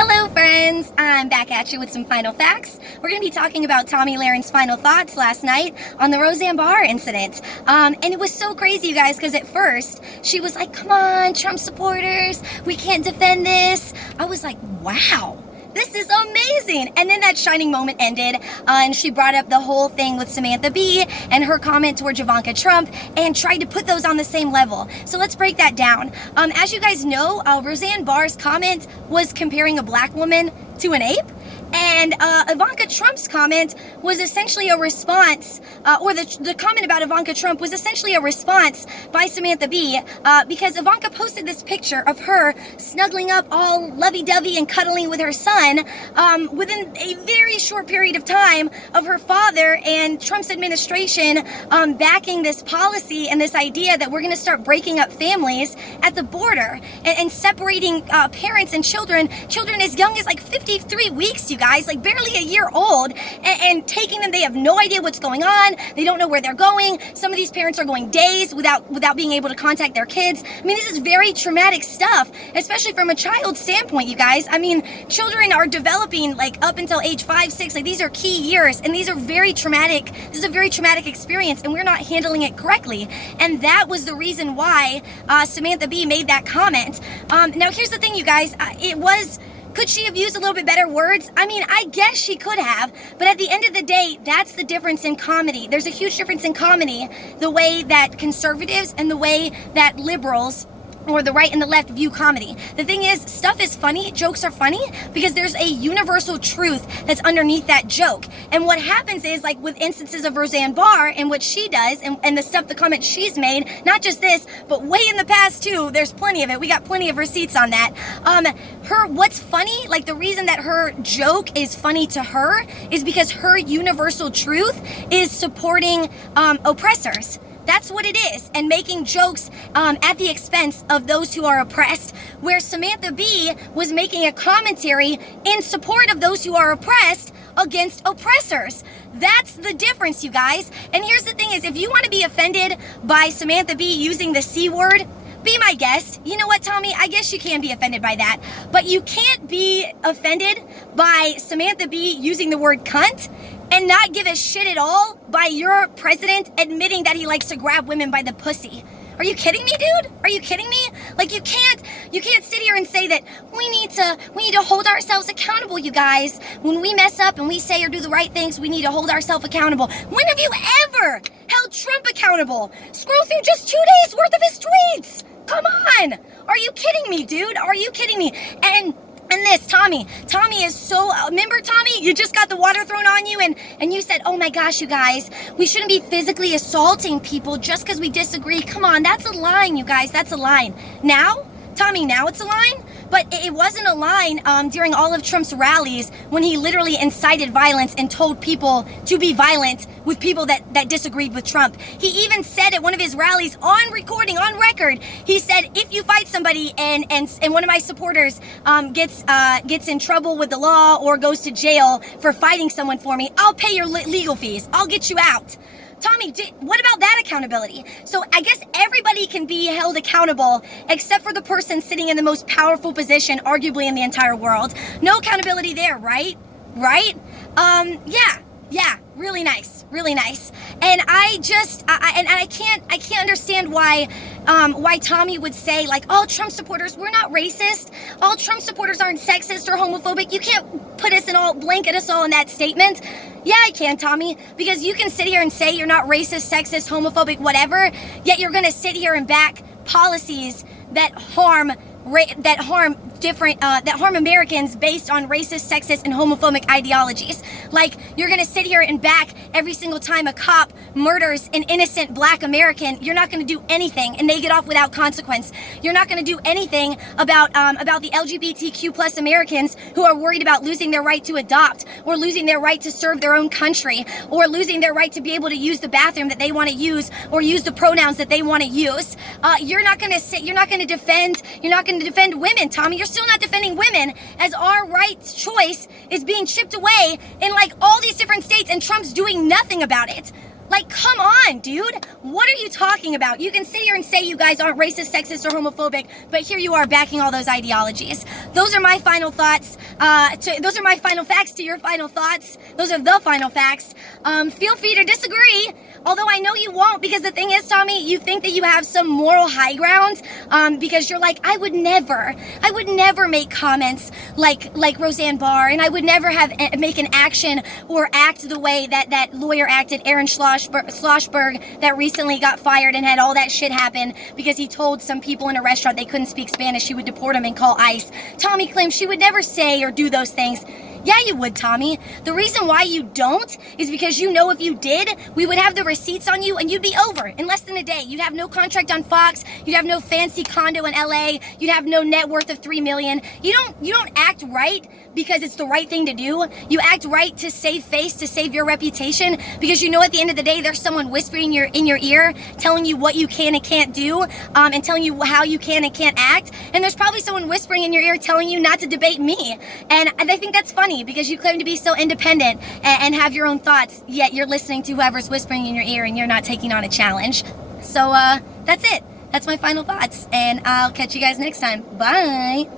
Hello friends, I'm back at you with some final facts. We're going to be talking about Tomi Lahren's final thoughts last night on the Roseanne bar incident. And it was so crazy, you guys, because at first she was like, come on, Trump supporters, we can't defend this. I was like, wow. This is amazing. And then that shining moment ended, and she brought up the whole thing with Samantha Bee and her comment towards Ivanka Trump and tried to put those on the same level. So let's break that down. As you guys know, Roseanne Barr's comment was comparing a black woman to an ape. And Ivanka Trump's comment was essentially a response, or the comment about Ivanka Trump was essentially a response by Samantha Bee, because Ivanka posted this picture of her snuggling up all lovey-dovey and cuddling with her son within a very short period of time of her father and Trump's administration backing this policy and this idea that we're going to start breaking up families at the border and separating parents and children as young as like 53 weeks, you guys, like barely a year old, and taking them. They have no idea what's going on. They don't know where they're going. Some of these parents are going days without being able to contact their kids. I mean, this is very traumatic stuff, especially from a child's standpoint, you guys. I mean, children are developing like up until age 5, 6. Like these are key years, and these are very traumatic. This is a very traumatic experience, and we're not handling it correctly. And that was the reason why Samantha Bee made that comment. Now, here's the thing, you guys. Could she have used a little bit better words? I mean, I guess she could have, but at the end of the day, that's the difference in comedy. There's a huge difference in comedy, the way that conservatives and the way that liberals or the right and the left view comedy. The thing is, stuff is funny, jokes are funny, because there's a universal truth that's underneath that joke. And what happens is, like with instances of Roseanne Barr and what she does and the stuff, the comments she's made, not just this, but way in the past too, there's plenty of it. We got plenty of receipts on that. What's funny, like the reason that her joke is funny to her is because her universal truth is supporting oppressors. That's what it is, and making jokes at the expense of those who are oppressed, where Samantha Bee was making a commentary in support of those who are oppressed against oppressors. That's the difference, you guys. And here's the thing is, if you want to be offended by Samantha Bee using the C word, be my guest. You know what, Tommy? I guess you can be offended by that. But you can't be offended by Samantha Bee using the word cunt and not give a shit at all by your president admitting that he likes to grab women by the pussy. Are you kidding me, dude? Are you kidding me? Like you can't sit here and say that we need to hold ourselves accountable, you guys. When we mess up and we say or do the right things, we need to hold ourselves accountable. When have you ever held Trump accountable? Scroll through just 2 days worth of his tweets. Come on. Are you kidding me, dude? Are you kidding me? And this, Tommy is so, remember Tommy, you just got the water thrown on you and you said, oh my gosh, you guys, we shouldn't be physically assaulting people just because we disagree. Come on, that's a line, you guys, that's a line. Now, Tommy, now it's a line? But it wasn't a line during all of Trump's rallies when he literally incited violence and told people to be violent with people that disagreed with Trump. He even said at one of his rallies on recording, on record, he said, if you fight somebody and one of my supporters gets in trouble with the law or goes to jail for fighting someone for me, I'll pay your legal fees. I'll get you out. Tommy, what about that accountability? So I guess everybody can be held accountable except for the person sitting in the most powerful position, arguably in the entire world. No accountability there, right? Right? Yeah, really nice. And I can't understand why Tommy would say like, all Trump supporters, we're not racist. All Trump supporters aren't sexist or homophobic. You can't blanket us all in that statement. Yeah, I can, Tommy, because you can sit here and say you're not racist, sexist, homophobic, whatever, yet you're going to sit here and back policies that harm Americans based on racist, sexist, and homophobic ideologies. Like, you're gonna sit here and back every single time a cop murders an innocent black American. You're not gonna do anything, and they get off without consequence. You're not gonna do anything about the LGBTQ plus Americans who are worried about losing their right to adopt, or losing their right to serve their own country, or losing their right to be able to use the bathroom that they want to use, or use the pronouns that they want to use. You're not gonna defend women, Tommy. You're still not defending women, as our rights choice is being chipped away in like all these different states, and Trump's doing nothing about it. Like, come on, dude. What are you talking about? You can sit here and say you guys aren't racist, sexist, or homophobic, but here you are backing all those ideologies. Those are my final thoughts. Those are my final facts to your final thoughts. Those are the final facts. Feel free to disagree, although I know you won't, because the thing is, Tommy, you think that you have some moral high ground, because you're like, I would never make comments like Roseanne Barr, and I would never make an action or act the way that lawyer acted, Aaron Schlossberg, that recently got fired and had all that shit happen because he told some people in a restaurant they couldn't speak Spanish, she would deport them and call ICE. Tommy claims she would never say or do those things. Yeah, you would, Tommy. The reason why you don't is because you know if you did, we would have the receipts on you and you'd be over in less than a day. You'd have no contract on Fox. You'd have no fancy condo in LA. You'd have no net worth of $3 million. You don't act right because it's the right thing to do. You act right to save face, to save your reputation, because you know at the end of the day there's someone whispering in your ear, telling you what you can and can't do, and telling you how you can and can't act. And there's probably someone whispering in your ear telling you not to debate me. And I think that's funny because you claim to be so independent and have your own thoughts, yet you're listening to whoever's whispering in your ear and you're not taking on a challenge. So that's it. That's my final thoughts, and I'll catch you guys next time. Bye.